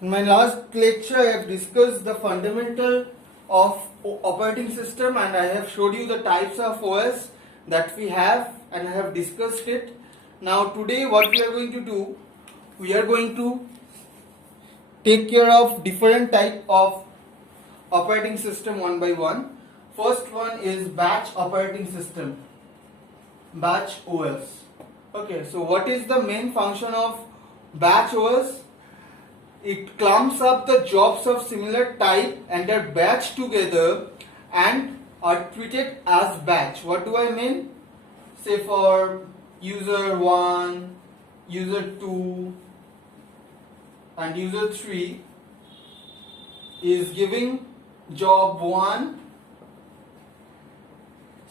In my last lecture, I have discussed the fundamental of operating system and I have showed you the types of OS that we have and I have discussed it. Now today what we are going to do, we are going to take care of different type of operating system one by one. First one is batch operating system, batch OS. Okay, so what is the main function of batch OS? It clumps up the jobs of similar type and are batched together and are treated as batch. What do I mean? Say for user 1, user 2 and user 3 is giving job 1,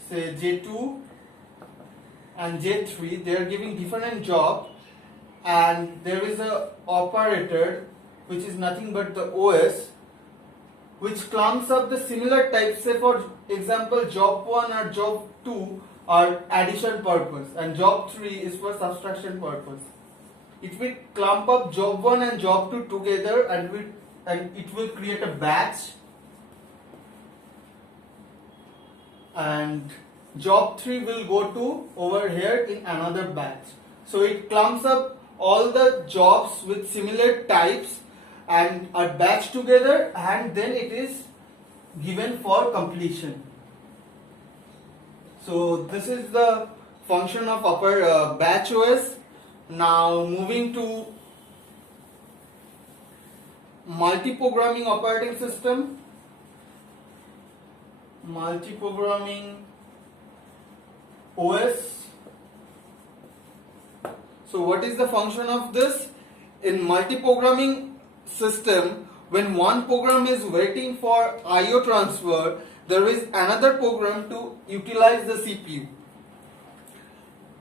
say J2 and J3, they are giving different job and there is a operator which is nothing but the OS which clumps up the similar types. Say for example job 1 or job 2 are addition purpose and job 3 is for subtraction purpose. It will clump up job 1 and job 2 together and it will create a batch, and job 3 will go to over here in another batch. So it clumps up all the jobs with similar types and are batched together and then it is given for completion. So this is the function of upper batch OS. Now moving to multi-programming operating system. Multi-programming OS. So what is the function of this? In multi-programming system, when one program is waiting for IO transfer, there is another program to utilize the CPU.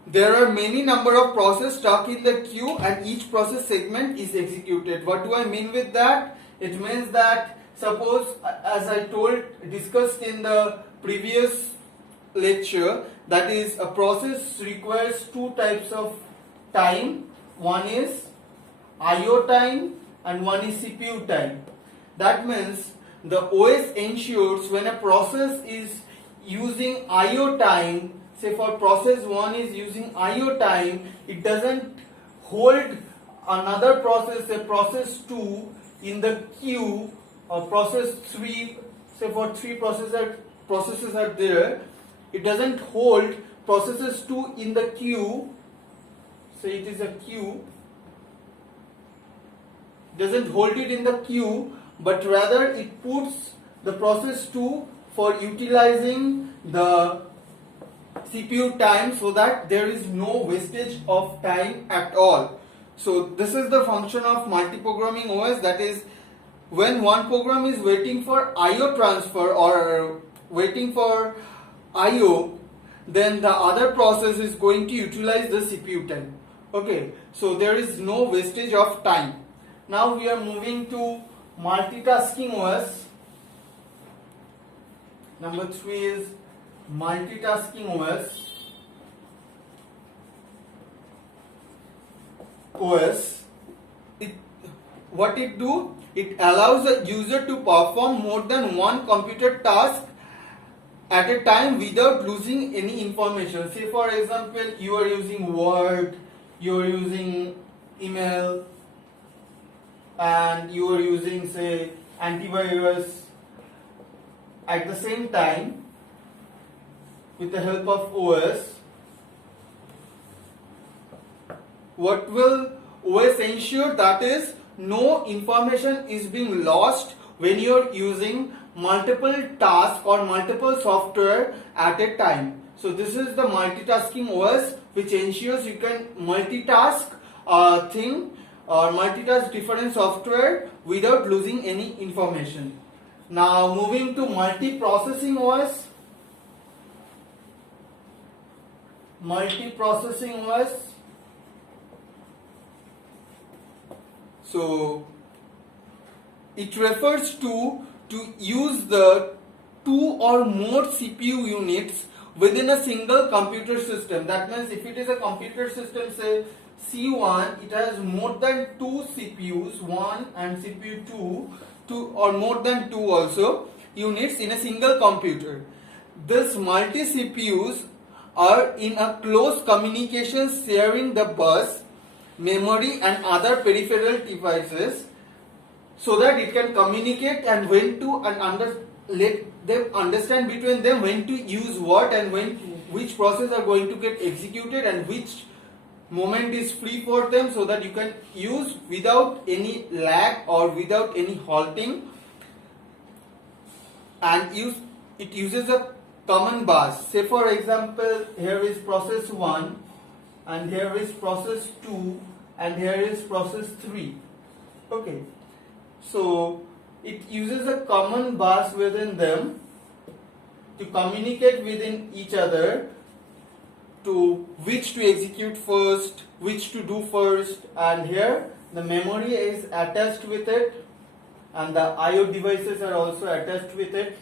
There are many number of processes stuck in the queue and each process segment is executed. What do I mean with that? It means that suppose, as I discussed in the previous lecture, that is a process requires two types of time. One is IO time and one is CPU time. That means the OS ensures when a process is using IO time, say for process 1 is using IO time, it doesn't hold another process, say process 2 in the queue, or process 3, say for 3 processes are there, it doesn't hold processes 2 in the queue, say it is a queue, doesn't hold it in the queue, but rather it puts the process 2 for utilizing the CPU time so that there is no wastage of time at all. So this is the function of multi-programming OS, that is when one program is waiting for IO transfer or waiting for IO, then the other process is going to utilize the CPU time. Okay, so there is no wastage of time. Now we are moving to multitasking OS. Number 3 is multitasking OS. What it do? It allows a user to perform more than one computer task at a time without losing any information. Say for example, you are using Word, you are using email, and you are using say antivirus at the same time with the help of OS. What will OS ensure? That is, no information is being lost when you are using multiple tasks or multiple software at a time. So this is the multitasking OS, which ensures you can multitask a thing or multitask different software without losing any information. Now moving to multiprocessing OS. Multiprocessing OS. So it refers to use the 2 or more CPU units within a single computer system. That means if it is a computer system, say C1, it has more than 2 CPUs, 1 and CPU 2 or more than 2 also units in a single computer. This multi CPUs are in a close communication sharing the bus, memory and other peripheral devices so that it can communicate and when to let them understand between them when to use what and which process are going to get executed and which moment is free for them, so that you can use without any lag or without any halting. And it uses a common bus. Say for example, here is process 1 and here is process 2 and here is process 3. Okay, so it uses a common bus within them to communicate within each other to which to execute first, which to do first, and here the memory is attached with it and the IO devices are also attached with it,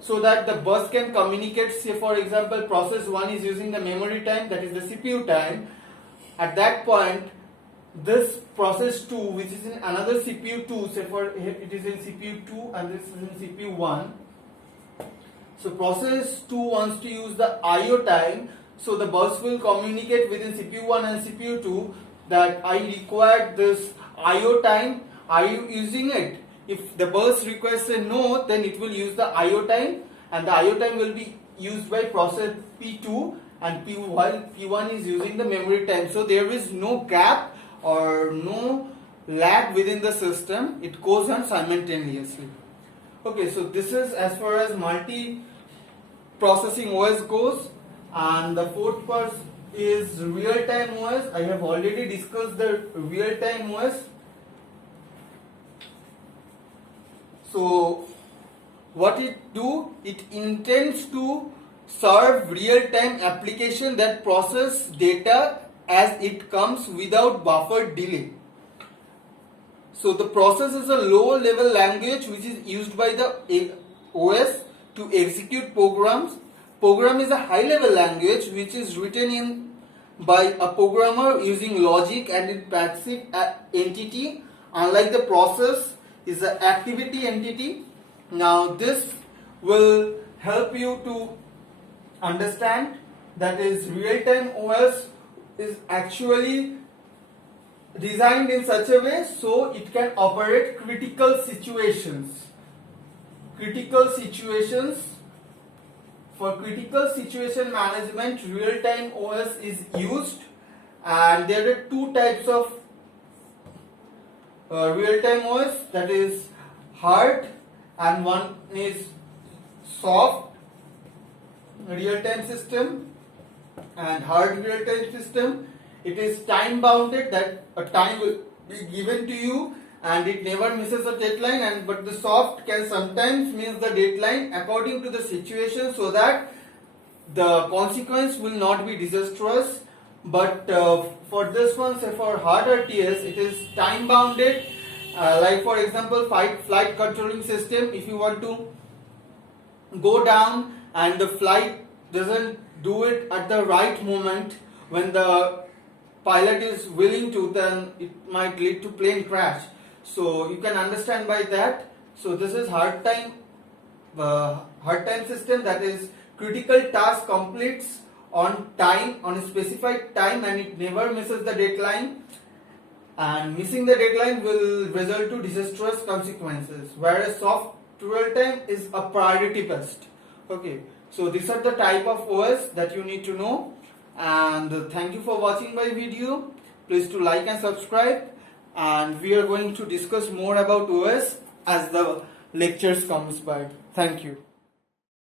so that the bus can communicate. Say for example, process 1 is using the memory time, that is the CPU time. At that point, this process 2, which is in another CPU 2, say for it is in CPU 2 and this is in CPU 1. So process 2 wants to use the IO time, so the bus will communicate within CPU 1 and CPU 2 that I require this IO time, are you using it? If the bus requests a no, then it will use the IO time, and the IO time will be used by process P2, and P1 is using the memory time. So there is no gap or no lag within the system, it goes on simultaneously. Okay, so this is as far as multi-processing OS goes. And the fourth part is real-time OS. I have already discussed the real-time OS. So what it do? It intends to serve real-time application that process data as it comes without buffer delay. So the process is a low-level language which is used by the OS to execute programs. Program is a high-level language which is written by a programmer using logic and in passive entity. Unlike the process is an activity entity. Now this will help you to understand that is real-time OS is actually designed in such a way so it can operate critical situations. For critical situation management, real-time OS is used, and there are two types of real-time OS, that is hard and one is soft real-time system. And hard real-time system, it is time bounded, that a time will be given to you and it never misses a deadline, and but the soft can sometimes miss the deadline according to the situation, so that the consequence will not be disastrous. But for this one, say for hard RTS, it is time bounded. Like for example, flight controlling system, if you want to go down and the flight doesn't do it at the right moment when the pilot is willing to, then it might lead to plane crash. So you can understand by that. So this is hard time system, that is critical task completes on time, on a specified time, and it never misses the deadline, and missing the deadline will result to disastrous consequences, whereas soft real time is a priority based. Okay, so these are the type of OS that you need to know, and thank you for watching my video. Please to like and subscribe, and we are going to discuss more about OS as the lectures comes by. Thank you.